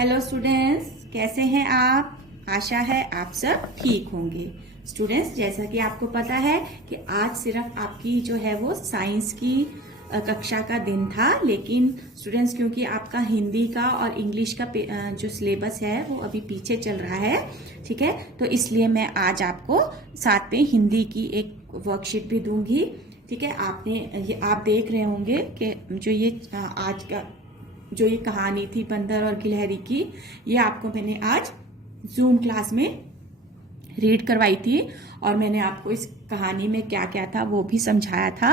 Hello students, कैसे हैं आप। आशा है आप सब ठीक होंगे। स्टूडेंट्स, जैसा कि आपको पता है कि आज सिर्फ आपकी जो है वो साइंस की कक्षा का दिन था, लेकिन स्टूडेंट्स क्योंकि आपका हिंदी का और इंग्लिश का जो सिलेबस है वो अभी पीछे चल रहा है, ठीक है, तो इसलिए मैं आज आपको साथ में हिंदी की एक वर्कशीट भी दूंगी। ठीक है, आप देख रहे होंगे कि जो ये आज का जो ये कहानी थी बंदर और गिलहरी की, ये आपको मैंने आज जूम क्लास में रीड करवाई थी और मैंने आपको इस कहानी में क्या क्या था वो भी समझाया था।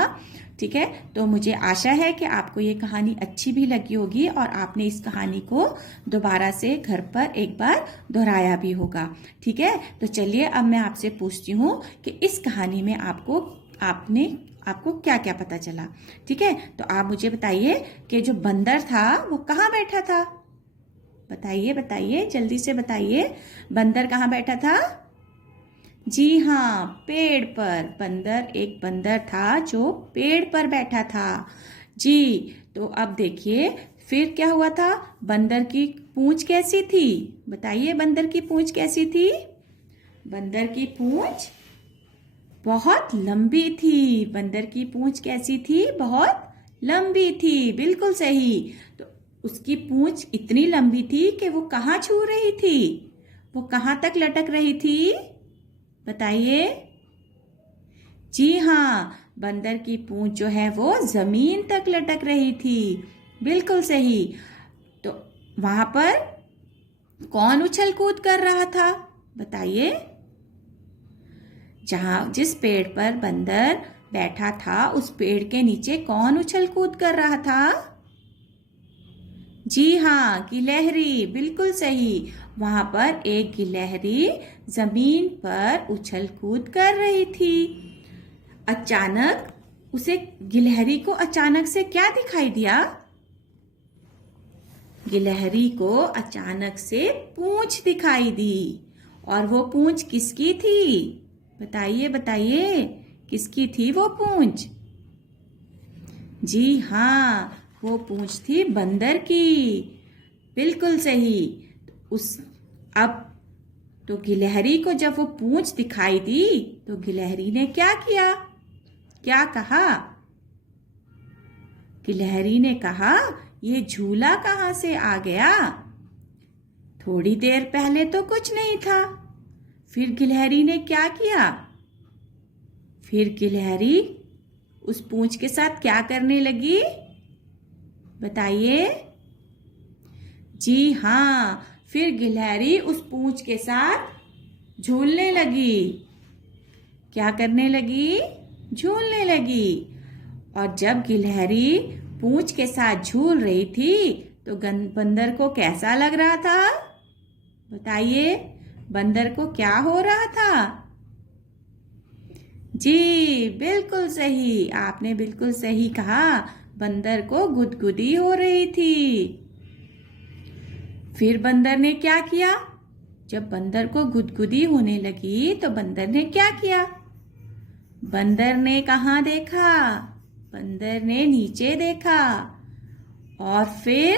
ठीक है, तो मुझे आशा है कि आपको ये कहानी अच्छी भी लगी होगी और आपने इस कहानी को दोबारा से घर पर एक बार दोहराया भी होगा। ठीक है, तो चलिए अब मैं आपसे पूछती हूँ कि इस कहानी में आपको क्या क्या पता चला। ठीक है, तो आप मुझे बताइए कि जो बंदर था वो कहाँ बैठा था। बताइए बताइए, जल्दी से बताइए, बंदर कहाँ बैठा था। जी हाँ, पेड़ पर। एक बंदर था जो पेड़ पर बैठा था। जी, तो अब देखिए फिर क्या हुआ था। बंदर की पूंछ कैसी थी। बताइए, बंदर की पूंछ कैसी थी। बंदर की पूंछ बहुत लंबी थी। बंदर की पूंछ कैसी थी, बहुत लंबी थी, बिल्कुल सही। तो उसकी पूंछ इतनी लंबी थी कि वो कहाँ छू रही थी, वो कहाँ तक लटक रही थी। बताइए। जी हाँ, बंदर की पूंछ जो है वो जमीन तक लटक रही थी, बिल्कुल सही। तो वहां पर कौन उछल कूद कर रहा था। बताइए। जिस पेड़ पर बंदर बैठा था उस पेड़ के नीचे कौन उछल कूद कर रहा था। जी हाँ, गिलहरी, बिल्कुल सही। वहां पर एक गिलहरी जमीन पर उछल कूद कर रही थी। गिलहरी को अचानक से क्या दिखाई दिया। गिलहरी को अचानक से पूंछ दिखाई दी। और वो पूंछ किसकी थी। बताइए बताइए, किसकी थी वो पूंछ। जी हाँ, वो पूंछ थी बंदर की, बिल्कुल सही। उस अब तो गिलहरी को जब वो पूंछ दिखाई दी तो गिलहरी ने क्या किया, क्या कहा। गिलहरी ने कहा, ये झूला कहाँ से आ गया। थोड़ी देर पहले तो कुछ नहीं था। फिर गिलहरी ने क्या किया। फिर गिलहरी उस पूंछ के साथ क्या करने लगी। बताइए। जी हाँ, फिर गिलहरी उस पूंछ के साथ झूलने लगी। क्या करने लगी, झूलने लगी। और जब गिलहरी पूंछ के साथ झूल रही थी तो बंदर को कैसा लग रहा था। बताइए, बंदर को क्या हो रहा था। जी, बिल्कुल सही, आपने बिल्कुल सही कहा, बंदर को गुदगुदी हो रही थी। फिर बंदर ने क्या किया। जब बंदर को गुदगुदी होने लगी तो बंदर ने क्या किया। बंदर ने कहाँ देखा। बंदर ने नीचे देखा। और फिर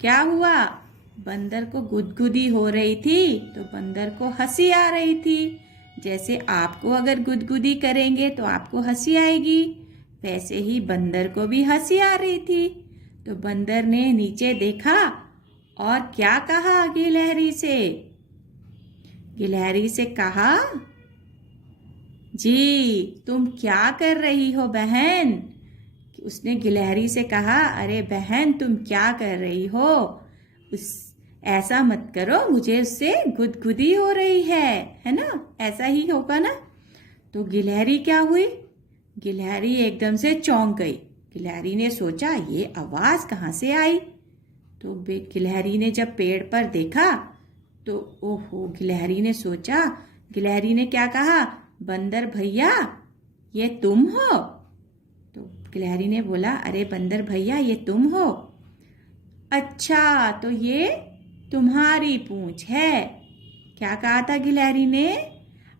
क्या हुआ। बंदर को गुदगुदी हो रही थी तो बंदर को हंसी आ रही थी। जैसे आपको अगर गुदगुदी करेंगे तो आपको हंसी आएगी, वैसे ही बंदर को भी हंसी आ रही थी। तो बंदर ने नीचे देखा और क्या कहा गिलहरी से। गिलहरी से कहा, जी तुम क्या कर रही हो बहन। उसने गिलहरी से कहा, अरे बहन तुम क्या कर रही हो। ऐसा मत करो, मुझे उससे गुदगुदी हो रही है ना, ऐसा ही होगा ना। तो गिलहरी क्या हुई, गिलहरी एकदम से चौंक गई। गिलहरी ने सोचा ये आवाज कहाँ से आई। तो गिलहरी ने जब पेड़ पर देखा तो ओहो, गिलहरी ने सोचा, गिलहरी ने क्या कहा, बंदर भैया ये तुम हो। तो गिलहरी ने बोला, अरे बंदर भैया ये तुम हो। अच्छा, तो ये तुम्हारी पूंछ है। क्या कहा था गिलहरी ने,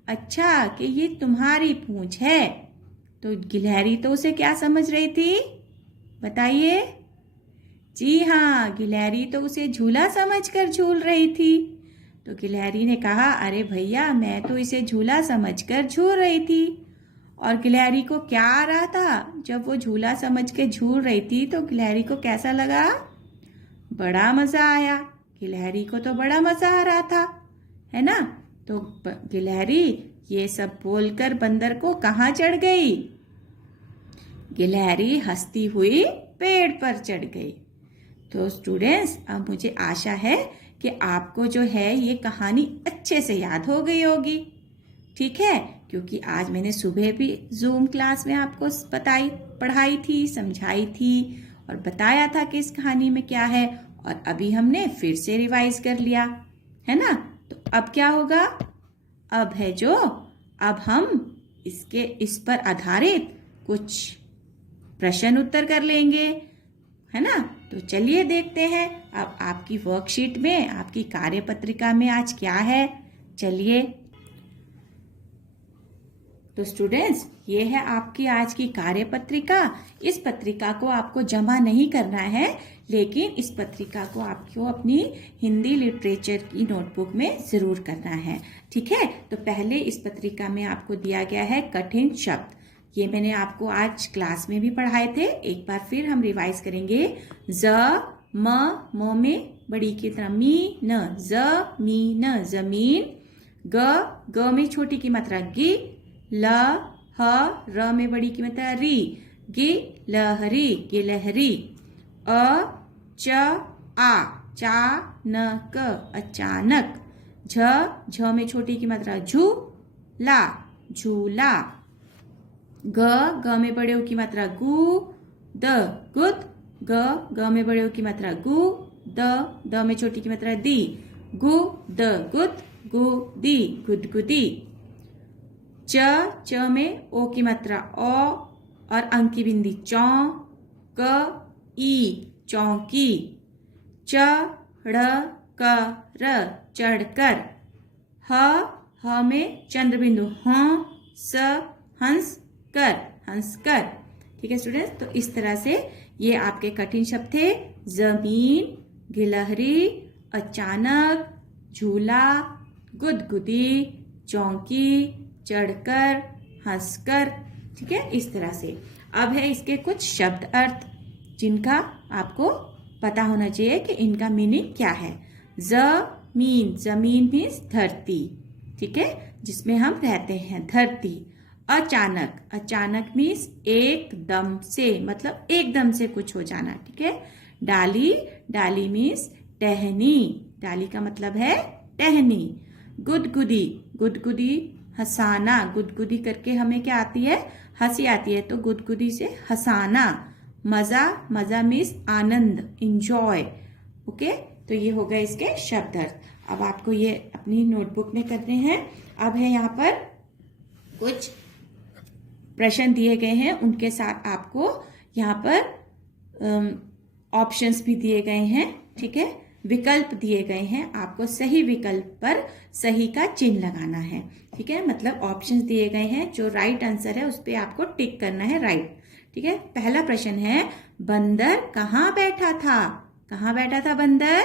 अच्छा कि ये तुम्हारी पूंछ है। तो गिलहरी तो उसे क्या समझ रही थी। बताइए। जी हाँ, गिलहरी तो उसे झूला समझकर झूल रही थी। तो गिलहरी ने कहा, अरे भैया, मैं तो इसे झूला समझकर झूल रही थी। और गिलहरी को क्या आ रहा था? जब वो झूला समझ के झूल रही थी तो गिलहरी को कैसा लगा? बड़ा मजा आया। गिलहरी को तो बड़ा मजा आ रहा था, है ना? तो गिलहरी ये सब बोलकर बंदर को कहाँ चढ़ गई? गिलहरी हंसती हुई पेड़ पर चढ़ गई। तो स्टूडेंट्स, अब मुझे आशा है कि आपको जो है ये कहानी अच्छे से याद हो गई होगी, ठीक है? क्योंकि आज मैंने सुबह भी जूम क्लास में आपको पढ़ाई थी, समझाई थी और बताया था कि इस कहानी में क्या है, और अभी हमने फिर से रिवाइज कर लिया, है ना? तो अब क्या होगा? अब हम इस पर आधारित कुछ प्रश्न उत्तर कर लेंगे, है ना? तो चलिए देखते हैं अब आपकी वर्कशीट में, आपकी कार्यपत्रिका में आज क्या है। चलिए, तो स्टूडेंट्स, ये है आपकी आज की कार्यपत्रिका। इस पत्रिका को आपको जमा नहीं करना है, लेकिन इस पत्रिका को आपको अपनी हिंदी लिटरेचर की नोटबुक में जरूर करना है, ठीक है? तो पहले इस पत्रिका में आपको दिया गया है कठिन शब्द। ये मैंने आपको आज क्लास में भी पढ़ाए थे, एक बार फिर हम रिवाइज करेंगे। ज म में बड़ी की तरह मी न, ज़मीन जमीन। ग में छोटी की मात्रा गी। ल ह र में बड़ी की मात्रा री, गिलहरी गिलहरी। अ च आ चानक अचानक। झ में छोटी की मात्रा झूला झूला। ग में बड़े की मात्रा गु द गुद। ग में बड़े की मात्रा गु द में छोटी की मात्रा दी, गु द गुद गुदी गुदगुदी। च में ओ की मात्रा ओ और अंक की बिंदी चौ। क ई चौकी। चढ़ कर चढ़कर। ह में चंद्र बिंदु ह। स हंस कर। ठीक है स्टूडेंट्स, तो इस तरह से ये आपके कठिन शब्द थे। जमीन, गिलहरी, अचानक, झूला, गुदगुदी, चौकी, चढ़कर, हंसकर। ठीक है, इस तरह से। अब है इसके कुछ शब्द अर्थ जिनका आपको पता होना चाहिए कि इनका मीनिंग क्या है। जमीन मीन्स धरती, ठीक है, जिसमें हम रहते हैं, धरती। अचानक मीन्स एकदम से, मतलब एकदम से कुछ हो जाना, ठीक है। डाली मीन्स टहनी, डाली का मतलब है टहनी। गुदगुदी हंसाना, गुदगुदी करके हमें क्या आती है, हंसी आती है, तो गुदगुदी से हंसाना। मजा मीन्स आनंद, इंजॉय। ओके, तो ये हो गए इसके शब्द अर्थ। अब आपको ये अपनी नोटबुक में करने हैं। अब है यहाँ पर कुछ प्रश्न दिए गए हैं, उनके साथ आपको यहाँ पर ऑप्शंस भी दिए गए हैं, ठीक है, विकल्प दिए गए हैं। आपको सही विकल्प पर सही का चिन्ह लगाना है, ठीक है, मतलब ऑप्शंस दिए गए हैं, जो राइट आंसर है उस पर आपको टिक करना है, राइट। ठीक है, पहला प्रश्न है, बंदर कहाँ बैठा था? कहाँ बैठा था बंदर?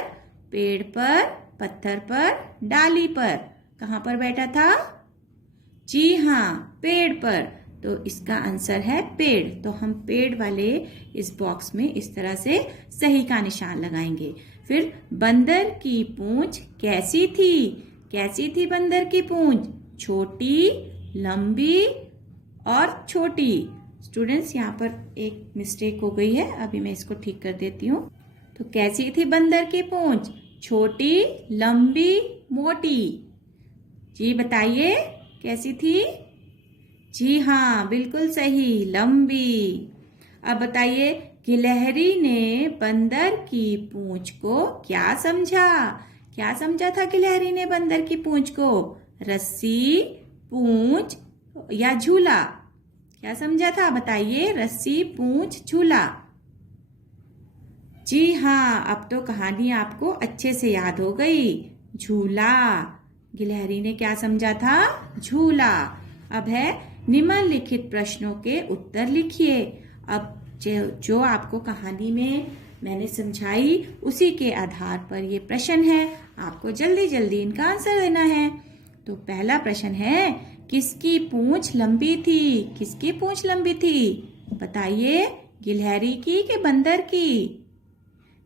पेड़ पर, पत्थर पर, डाली पर। कहाँ पर बैठा था? जी हाँ, पेड़ पर। तो इसका आंसर है पेड़। तो हम पेड़ वाले इस बॉक्स में इस तरह से सही का निशान लगाएंगे। फिर बंदर की पूंछ कैसी थी? कैसी थी बंदर की पूंछ? छोटी, लंबी और छोटी। स्टूडेंट्स, यहाँ पर एक मिस्टेक हो गई है, अभी मैं इसको ठीक कर देती हूँ। तो कैसी थी बंदर की पूंछ? छोटी, लंबी, मोटी। जी बताइए, कैसी थी? जी हाँ, बिल्कुल सही, लंबी। अब बताइए, गिलहरी ने बंदर की पूंछ को क्या समझा? क्या समझा था गिलहरी ने बंदर की पूंछ को? रस्सी, पूंछ या झूला? क्या समझा था? बताइए, रस्सी, पूंछ, झूला। जी हाँ, अब तो कहानी आपको अच्छे से याद हो गई। झूला। गिलहरी ने क्या समझा था? झूला। अब है, निम्नलिखित प्रश्नों के उत्तर लिखिए। अब जो आपको कहानी में मैंने समझाई, उसी के आधार पर ये प्रश्न है। आपको जल्दी जल्दी इनका आंसर देना है। तो पहला प्रश्न है, किसकी पूंछ लंबी थी? किसकी पूंछ लंबी थी? बताइए, गिलहरी की कि बंदर की?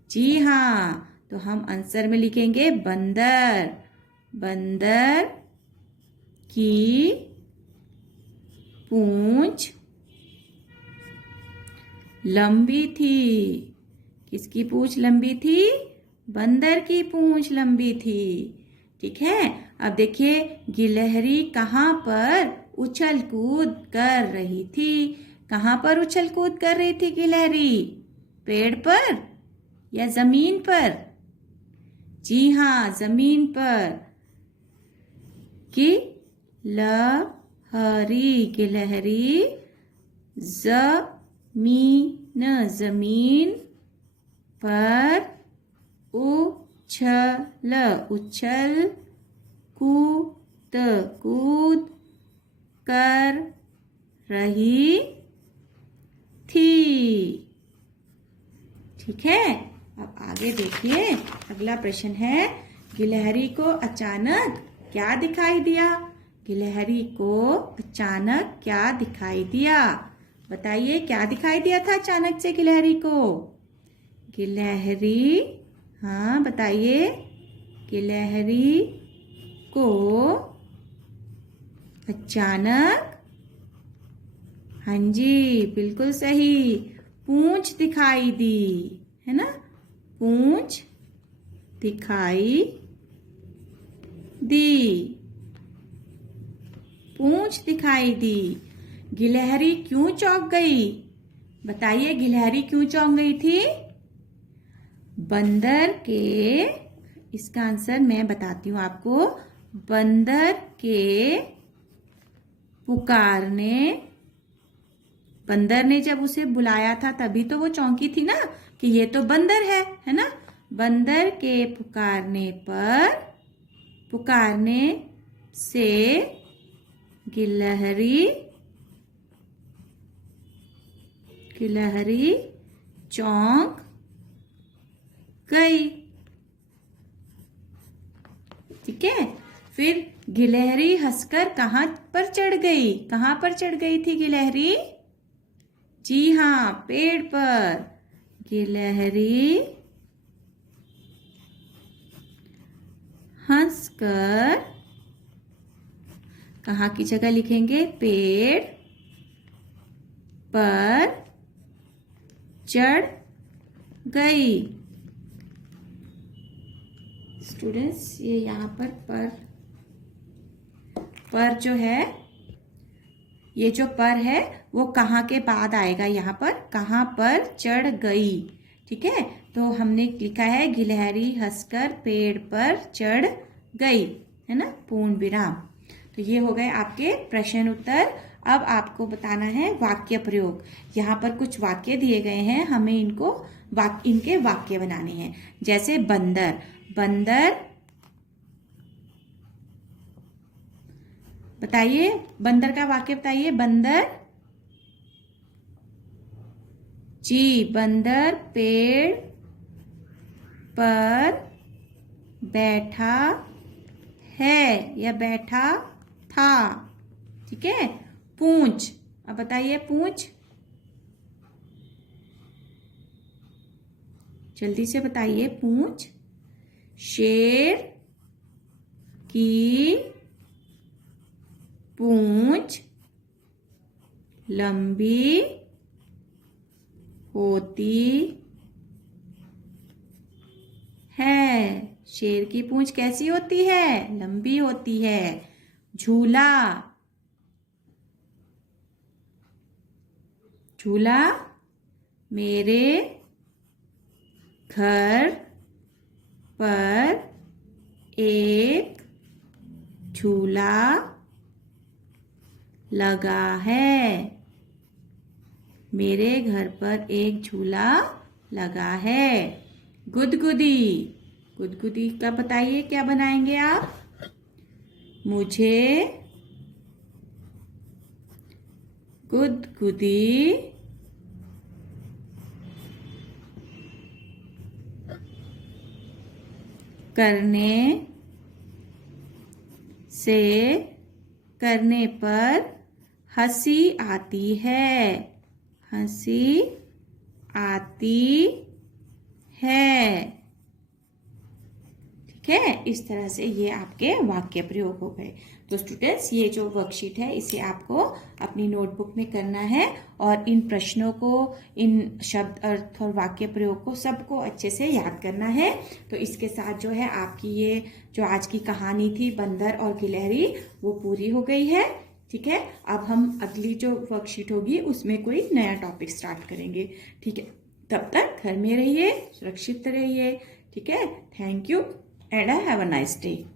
जी हाँ, तो हम आंसर में लिखेंगे बंदर। बंदर की पूंछ लंबी थी। किसकी पूंछ लंबी थी? बंदर की पूंछ लंबी थी। ठीक है। अब देखिए, गिलहरी कहाँ पर उछल कूद कर रही थी? कहाँ पर उछल कूद कर रही थी गिलहरी? पेड़ पर या जमीन पर? जी हाँ, जमीन पर। गिलहरी जमीन पर उछल कूद कर रही थी। ठीक है। अब आगे देखिए, अगला प्रश्न है, गिलहरी को अचानक क्या दिखाई दिया? गिलहरी को अचानक क्या दिखाई दिया? बताइए, क्या दिखाई दिया था अचानक से गिलहरी को? गिलहरी, हाँ बताइए, गिलहरी को अचानक, हाँ जी बिल्कुल सही, पूंछ दिखाई दी, है ना? पूंछ दिखाई दी। पूंछ दिखाई दी। गिलहरी क्यों चौंक गई? बताइए, गिलहरी क्यों चौंक गई थी? बंदर के, इसका आंसर मैं बताती हूँ आपको। बंदर के पुकारने, बंदर ने जब उसे बुलाया था तभी तो वो चौंकी थी ना, कि ये तो बंदर है ना? बंदर के पुकारने से गिलहरी चौंक गई। ठीक है। फिर गिलहरी हंसकर कहाँ पर चढ़ गई? कहाँ पर चढ़ गई थी गिलहरी? जी हाँ, पेड़ पर। गिलहरी हंसकर, कहाँ की जगह लिखेंगे? पेड़ पर चढ़ गई। स्टूडेंट्स, ये यहाँ पर जो है, ये जो पर है वो कहाँ के बाद आएगा? यहाँ पर कहाँ पर चढ़ गई। ठीक है। तो हमने लिखा है, गिलहरी हंसकर पेड़ पर चढ़ गई, है ना? पूर्ण विराम। तो ये हो गए आपके प्रश्न उत्तर। अब आपको बताना है वाक्य प्रयोग। यहाँ पर कुछ वाक्य दिए गए हैं, हमें इनके वाक्य बनाने हैं। जैसे बंदर, बताइए, बंदर का वाक्य बताइए। बंदर, जी, बंदर पेड़ पर बैठा है या बैठा था। ठीक है। पूंछ, अब बताइए पूंछ, जल्दी से बताइए पूंछ। शेर की पूंछ लंबी होती है। शेर की पूंछ कैसी होती है? लंबी होती है। झूला, झूला मेरे घर पर एक झूला लगा है। मेरे घर पर एक झूला लगा है। गुदगुदी, गुदगुदी का बताइए क्या बनाएंगे आप? मुझे गुदगुदी करने पर हंसी आती है, हंसी आती है। ठीक है, इस तरह से ये आपके वाक्य प्रयोग हो गए। तो स्टूडेंट्स, ये जो वर्कशीट है इसे आपको अपनी नोटबुक में करना है और इन प्रश्नों को, इन शब्द अर्थ और वाक्य प्रयोग को सबको अच्छे से याद करना है। तो इसके साथ जो है आपकी ये जो आज की कहानी थी बंदर और गिलहरी, वो पूरी हो गई है। ठीक है, अब हम अगली जो वर्कशीट होगी उसमें कोई नया टॉपिक स्टार्ट करेंगे। ठीक है, तब तक घर में रहिए, सुरक्षित रहिए। ठीक है, thank you and have a nice day.